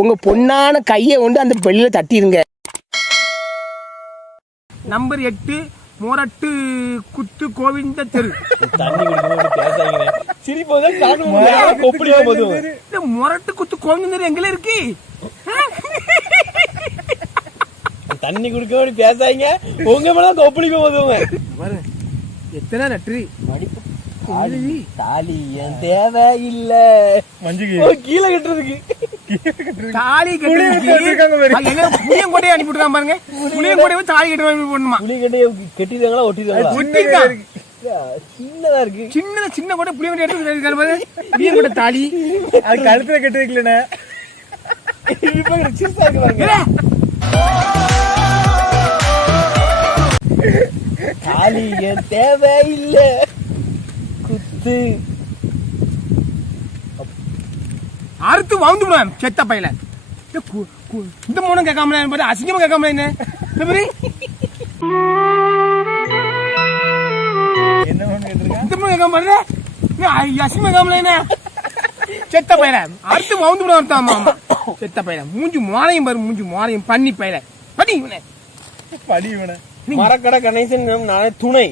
உங்க பொண்ணான கையை கொண்டு அந்த பெல்லில தட்டிடுங்க. நம்பர் 8 மொரட்டு குத்து கோவிந்த தெரு. தண்ணி குடிக்கணும் பேசாதீங்க. சிரிப்போதான் காணும். கொப்பளியா போதும். இந்த மொரட்டு குத்து கோவிந்த தெரு எங்கல இருக்கு? தண்ணி குடிக்கணும் பேசாதீங்க. உங்க மேல கொப்பளியா போதும். பாரு எத்தனை லெட்டர் மடிப்பு தாலி என் தேவை இல்ல. மஞ்சுக்கு கீழே கட்டுறதுக்கு தாலி புளியங்கோட்டையை அனுப்பிவிட்டுருக்கான் பாருங்க. புளியங்கோட்டையை தாலி கட்ட போடணுமா? புளியங்கோட்டையை கட்டிடுவாங்களா ஒட்டிடுவாங்களா? சின்னதா இருக்கு. சின்ன கோட்டை புளியங்கோட்டை எடுத்து புளியங்கோட்டை தாலி அது கழுத்துல கட்டு வைக்கலண்ணே. தாலி என் தேவை இல்ல குத்து அறுத்து வாழ்ந்து விடுவேன் செத்த பையில. இந்த மூணம் கேட்காமல அசிங்கமா கேட்காமல என்ன இந்த மூணம் கேட்காம அசிங்கமா கேட்காமல என்ன செத்த பையில அறுத்து வாழ்ந்து விடுவான் செத்த பையில. மூஞ்சி மாறையும் பாரு, மூஞ்சி மாறையும் பண்ணி பையில படி படி மரக்கடை கணேசன் நானே துணை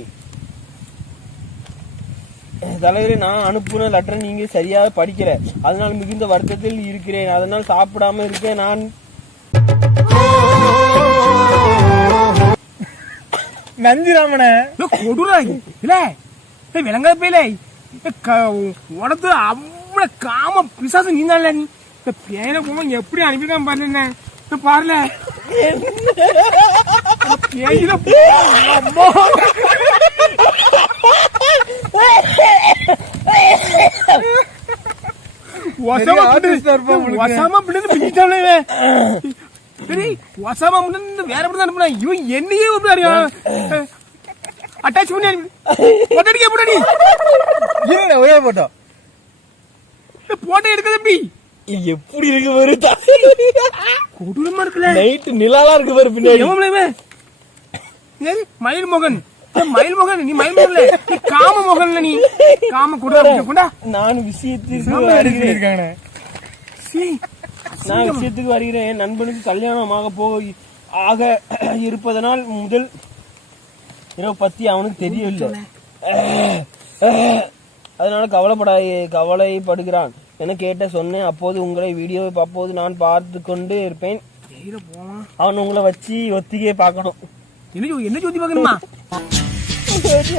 தலைவரே. நான் அனுப்புன லெட்டர் நீங்க சரியாக படிக்கல, அதனால் மிகுந்த வருத்தத்தில் இருக்கிறேன். அதனால் சாப்பிடாம இருக்கேன். நான் நஞ்சிராமன கொடுறாங்க இல்ல விளங்காத பையில உடத்துல அவ்வளவு காம பிசாசம் நீந்தால. நீ இந்த பேனை போக எப்படி அனுப்பிதான் பாருங்க பாருல பேயில வேற இவன் என்னையே அட்டாச் பண்ணி போட்டோம் போட்டோ எடுக்க தம்பி எப்படி இருக்கு பாரு. கொடூரமா இருக்குல்ல. நைட்டு நிலாலா இருக்கு பாரு பின்னாடி. மயில் மோகன் மயில் மோகன் நீ மயில் மோகன்ல நீ காம மோகன்ல நீ காம கொண்டா. நான் விஷயத்துக்கு வருகிறேன். நான் விஷயத்துக்கு வருகிறேன். என் நண்பனுக்கு கல்யாணமாக ஆக இருப்பதனால் முதல் இரவு பத்தி அவனுக்கு தெரியவில்லை. அதனால கவலைப்படுகிறான் என கேட்ட சொன்னேன். அப்போது உங்களை வீடியோவை அப்போது நான் பார்த்து கொண்டு இருப்பேன். அவன் உங்களை வச்சு ஒத்திகையை பார்க்கணும். என்ன ஜோதி பார்க்கணுமா?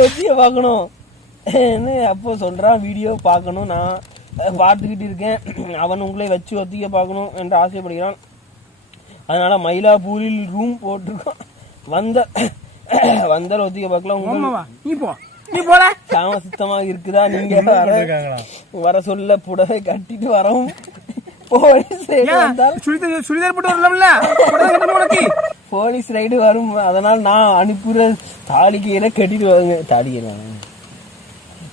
ஒத்திகை பார்க்கணும் அப்போ சொல்றான். வீடியோ பார்க்கணும், நான் பார்த்துக்கிட்டு இருக்கேன். அவன் உங்களை வச்சு ஒத்திகை பார்க்கணும் என்று ஆசைப்படுகிறான். அதனால மயிலாப்பூரில் ரூம் போட்டிருக்கான். வந்தால் ஒத்திகை பார்க்கலாம். நீ போல சாம சுத்தமாக இருக்குதா? நீங்க வர சொல்ல புடவை கட்டிட்டு வரவும் போலீஸ் ரைடு வரும். அதனால் நான் அனுப்புற தாலிகையில கட்டிட்டு வாங்க. தாலிகை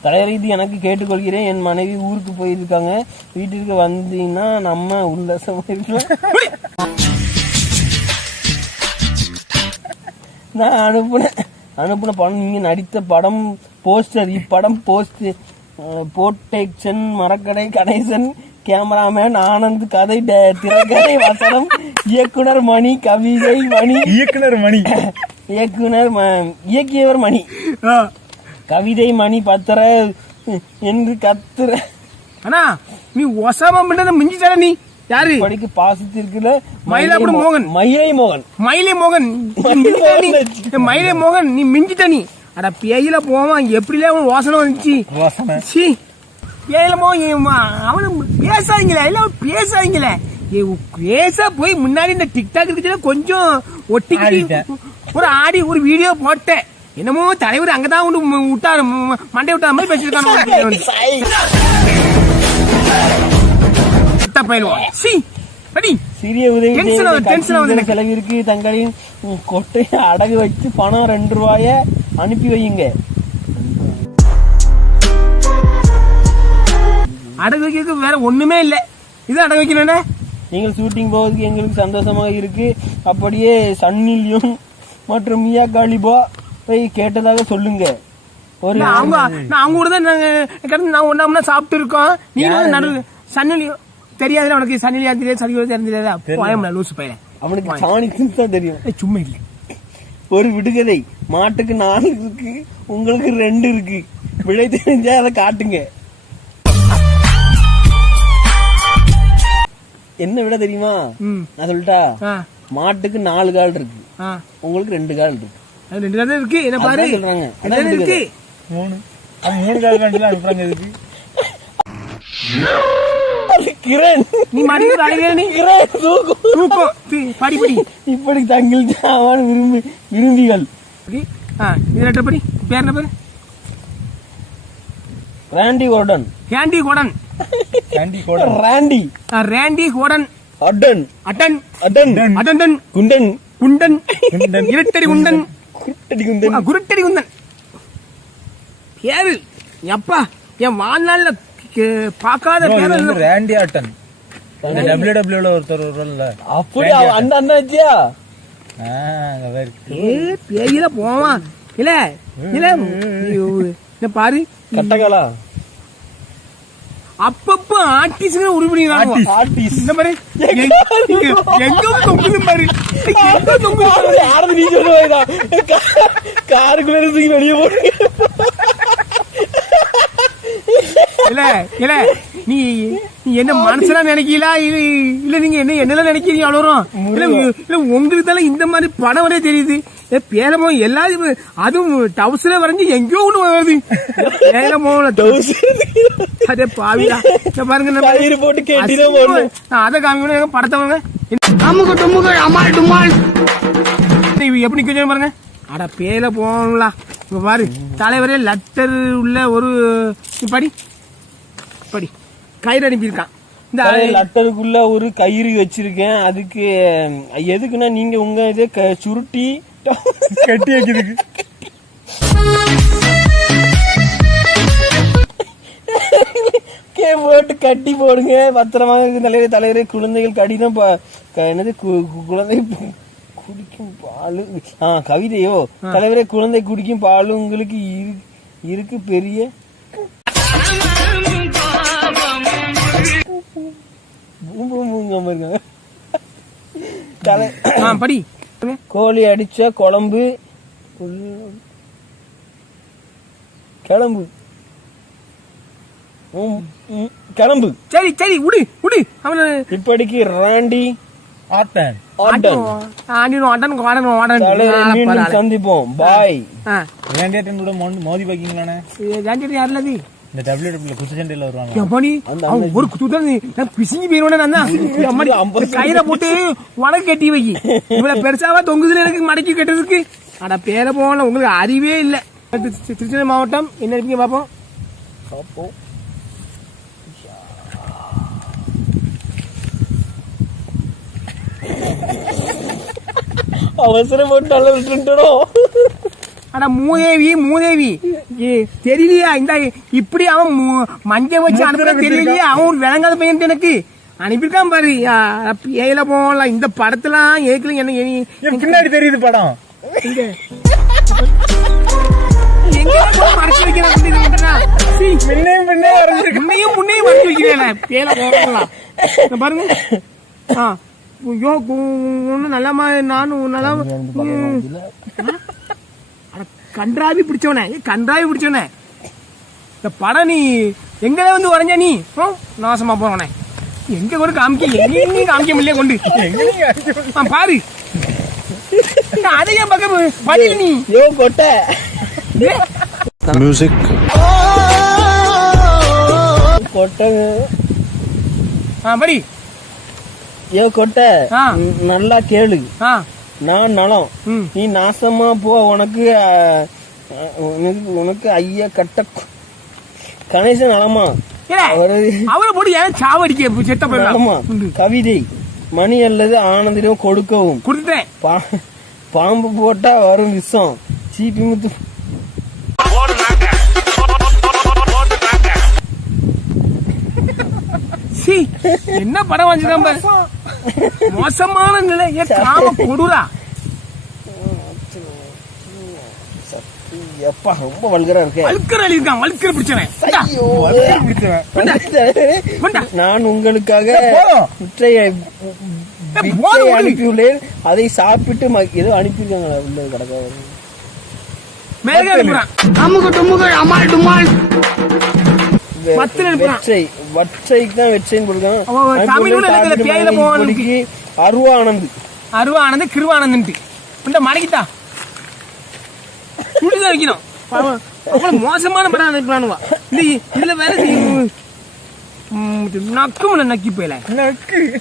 தலைவர் இது எனக்கு கேட்டுக்கொள்கிறேன். என் மனைவி ஊருக்கு போயிருக்காங்க. வீட்டிற்கு வந்தீங்கன்னா நம்ம உல்லாசமா இருக்கலாம். நான் அனுப்புன படம் நீங்க நடித்த படம் போஸ்டர். இப்படம் போர்டேக்ஷன் மரக்கடை கணேசன், கேமராமேன் ஆனந்த், கதை திரைக்கதை வசனம் இயக்குனர் மணி, கவிதை மணி, இயக்கியவர் மணி, கவிதை மணி, பத்திர என்று கத்துற. ஆனா நீ ஒசாமா மிஞ்சிட்டார. நீ யாரு படிக்க பாசத்திற்குல மயிலாப்பூர் மோகன், மயிலை மோகன் நீ மிஞ்சிட்ட. நீ அட பேயில போவான் எப்படில அவன் வாசனை வந்துச்சு. பேயில போவான் அவனு பேசாதீங்களே எல்லாம் பேசாதீங்களே. பேச போய் முன்னாடி இந்த டிக்டாக் இருக்குச்சுன்னா கொஞ்சம் ஒட்டிக்கிட்டு ஒரு ஆடி ஒரு வீடியோ போட்டேன். என்னமோ தலைவர் அங்கதான் விட்டாரு மண்டை விட்டாத மாதிரி பேசிருக்காங்க. சிறிய உதவி செலவிற்கு தங்களின் கொட்டையை அடகு வைத்து பணம் 2 ரூபாய அனுப்பி வையுங்க. அடகு வைக்கிறதுக்கு வேற ஒண்ணுமே இல்ல. இது அடகு வைக்கணும். நீங்கள் ஷூட்டிங் போவதுக்கு எங்களுக்கு சந்தோஷமாக இருக்கு. அப்படியே சன்னிலியும் மற்றும் மியா காலிபா கேட்டதாக சொல்லுங்க. ஒரு அவங்க கூட தான் நான் ஒண்ணா சாப்பிட்டு இருக்கோம். நீங்க சன்னிலியும் தெரியாதுல உனக்கு சனிலியா தெரியாது சனி தெரிஞ்சதா போயம்ல லூசு பையன் அவனுக்கு சாணிக்கு தான் தெரியும். சும்மா இல்லை. ஒரு விடுகதை, மாட்டுக்கு 4 இருக்கு, உங்களுக்கு 2 இருக்கு. விடை தெரிஞ்சா அதை காட்டுங்க. என்ன விட தெரியுமா? நான் சொல்லிட்டா, மாட்டுக்கு 4 கால் இருக்கு, உங்களுக்கு 2 கால் இருக்கு. 2 கால் இருக்கு. என்ன பாரு சொல்றாங்க, இருக்கு 3 கால் வேண்டியல அனுப்புறாங்க. இதுக்கு கிரண் நீ மாட்டிக்கிற அழகே நீ கிரண் தூக்கம் படி படி. இப்படி தங்கில் அவன் விரும்பிகள். இது லெட்டர் படி. பேர் என்ன பேரு? ராண்டி கோர்டன். ராண்டி கோர்டன். ராண்டி ராண்டி கோர்டன். அடன் அடன் அடன் அடன் குண்டன் குண்டன் இரட்டடி குண்டன் குருட்டடி குண்டன் குருட்டடி குண்டன். பேரு எப்பா என் வாழ்நாள்ல பாக்காத பேரு ராண்டி ஆட்டன். WWE ல ஒருத்தர் வரல. அப்படி அந்த அண்ணாச்சியா? பேயில போவான் இல்ல இல்ல பாரு கட்டகாலா. அப்பப்ப ஆர்டிஸ்ட் உருப்படி இந்த மாதிரி எங்க தொங்குது பாரு. யாரது நீ சொல்லுவாங்க? காருக்குள்ள இருந்து வெளியே போடு. இல்ல இல்ல நீ என்ன மனசுல நினைக்கலா இல்ல நீங்க என்னெல்லாம் நினைக்கிறீங்க அவ்வளோ? இல்ல உங்களுக்கு தானே இந்த மாதிரி படம் வரைய தெரியுது. பேலமோ எல்லாரும் அதுவும் டவுஸ்ல வரைஞ்சு எங்கேயோ ஒண்ணு வருது. பேலமோ அதே பாவியா பாருங்க போட்டு கேட்டி அதை காமிக்கணும் படத்தை வாங்க எப்படி நிக்க பாருங்க. அட பேல போகணும்ல பாரு. தலைவரே லெட்டர் உள்ள ஒரு படி படி கயிறு அனுப்பியிருக்கான். இந்த லெட்டருக்குள்ள ஒரு கயிறு வச்சிருக்கேன். அதுக்கு எதுக்குன்னா நீங்க உங்க இதை சுருட்டி கட்டி வைக்கிறதுக்கு. போட்டு கட்டி போடுங்க பத்திரமாக இருக்கு. தலைவரே குழந்தைகள் கடிதம் என்னது குழந்தை குடிக்கும் பாலு. கவிதையோ தலைவரே குழந்தை குடிக்கும் பாலு உங்களுக்கு இருக்கு பெரிய படி. கோழி அடிச்ச குழம்பு கிளம்பு கிளம்பு. சரி சரி விடு விடு. அவன இப்படிக்கு ராண்டி ஆட்டன் சந்திப்போம். பாய். ராண்டி ஆட்டன் கூட மோதி பாக்கீங்களானே? ராண்டி யாருல அது? இந்த WWE குத்துச்சண்டையில வருவாங்க. ஒரு குத்து பிசிங்கி போயிருவேன். கயிறை போட்டு உனக்கு கட்டி வை. இவ்வளவு பெருசாவா தொங்குதுல எனக்கு மடக்கி கட்டுறதுக்கு. ஆனா பேர போகல உங்களுக்கு அறிவே இல்ல. திருச்சி மாவட்டம் என்ன இருப்பீங்க பாப்போம். அவசரப்பட்டு ஆனா மூதேவி தெரியலையா? இந்த இப்படி அவன் மஞ்சள் வச்சு அனுப்புற தெரியலையா? அவன் ஒரு விளங்காத பையன் எனக்கு அனுப்பியிருக்கான் பாரு. ஏல போகலாம் இந்த படத்தெல்லாம் ஏக்கல. என்ன பின்னாடி தெரியுது படம் மறைச்சு வைக்கிறேன். முன்னையும் மறைச்சு வைக்கிறேன். பேல போகலாம் பாருங்க. ஐயோ நல்லமா நானும் நல்லா கன்றாவி பிடிச்சவனே இந்த படம் நீ எங்க வந்து வரைஞ்ச நீ நாசமா போறவனே. எங்க கூட காமிக்க முடியல கொண்டு பாரு. அதையே பக்கம் படியில நீ கொட்ட மியூசிக் கொட்ட படி. கொட்ட நல்லா கேளு. நான் நலம், நீ நாசமா போ. உனக்கு ஐயா கட்ட கணேசன் நலமா? அவரை போட்டு ஏன் சாவடிக்க செத்த போயிடலாம். கவிதை மணி அல்லது ஆனந்திடம் கொடுக்கவும் கொடுத்துட்டேன். பாம்பு போட்டா வரும் விஷம். சீப்பி முத்து என்ன படம் வச்சுதான் மோசமான நிலை. காம கொடுறா எப்பா ரொம்ப வல்கரா இருக்கே. வல்கர் எழுதிருக்கான், வல்கர் பிடிச்சவன். இந்தா. ஐயோ. கொண்டா. நான் உங்களுக்காக முட்டை போதும். அனுப்பியுள்ளேன். அதை சாப்பிட்டு ஏதோ அனுப்பியிருக்காங்க உள்ள கிடக்க. மேலே அனுப்புறான். மத்துல அனுப்புறான். வற்றைக்கு தான் வெச்சைன்னு போடுறான். தமிழ்ல இருக்கிற பேயில போவானுக்கு அருவா ஆனந்த். அருவா ஆனந்த் கிருவானந்த். இந்த மடக்கிட்டா துடிதான் வைக்கணும். அவ்வளவு மோசமான படம் அனுப்புறானுவா. இதுல வேலை செய்யும் நக்கும் நக்கி போயில நக்கு